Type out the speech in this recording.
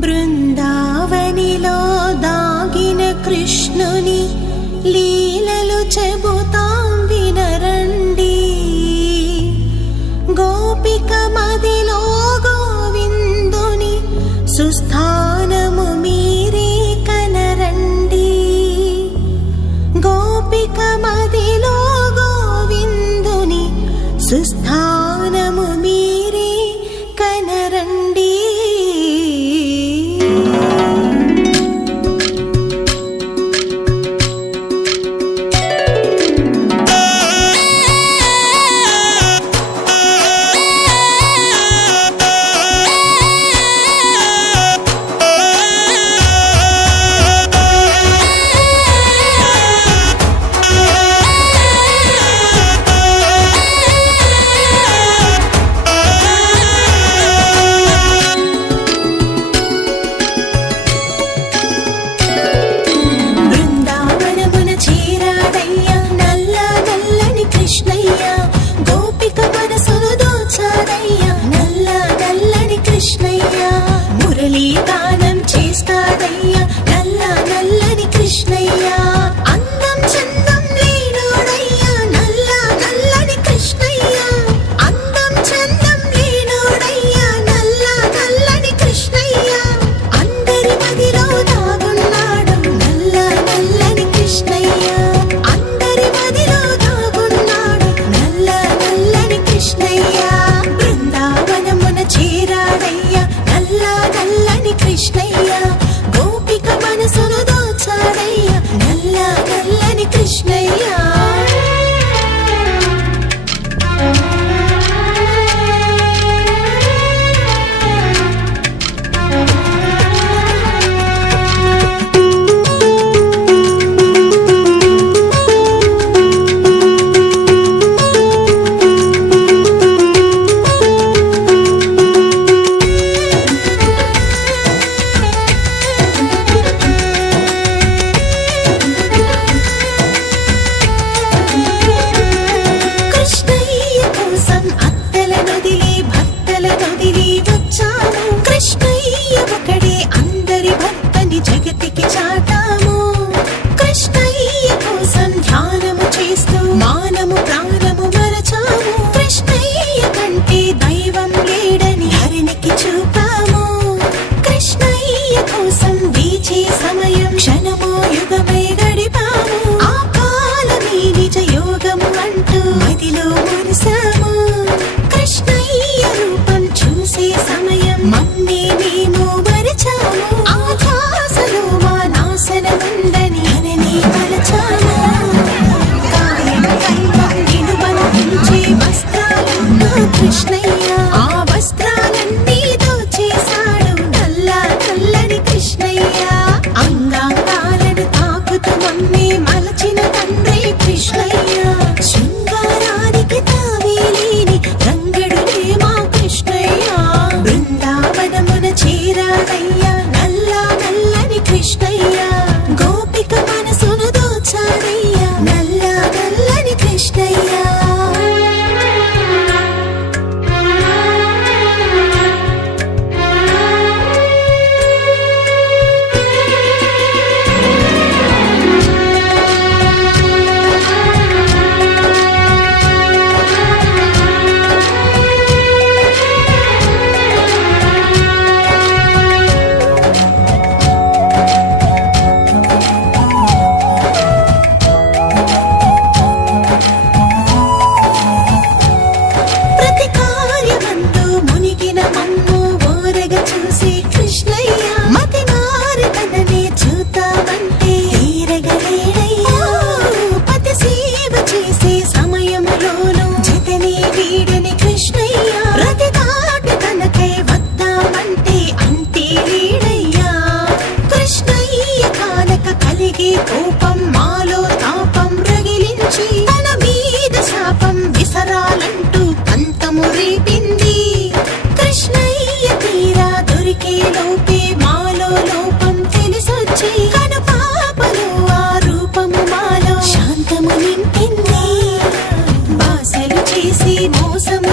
బృందావనిలో దాగిన కృష్ణుని లీలలు చెబు నల్లని కృష్ణయ్య. ఆ వస్త్రాలన్నీ దోచేశాడు నల్ల నల్లని కృష్ణయ్య. అంగాంగాలను తాకుతూ మమ్మి మలచిన తండ్రి కృష్ణయ్య. శృంగారానికి తావేలేని రంగడునే మా కృష్ణయ్య. బృందావనమున చేరాడయ్య నల్ల నల్లని కృష్ణయ్య. తెగ కృష్ణయ్య మతి మారుతననే చూతావంటే తీరగలేడయ్యా. పతి చేసే సమయంలోనూ జతనే వీడని కృష్ణయ్య రతి దాటి తనకై వద్దామంటే అంతే వీడయ్యా. కృష్ణయ్య కాలక కలిగే కోపం మాలో తాపం రగిలించి చేసి మోసం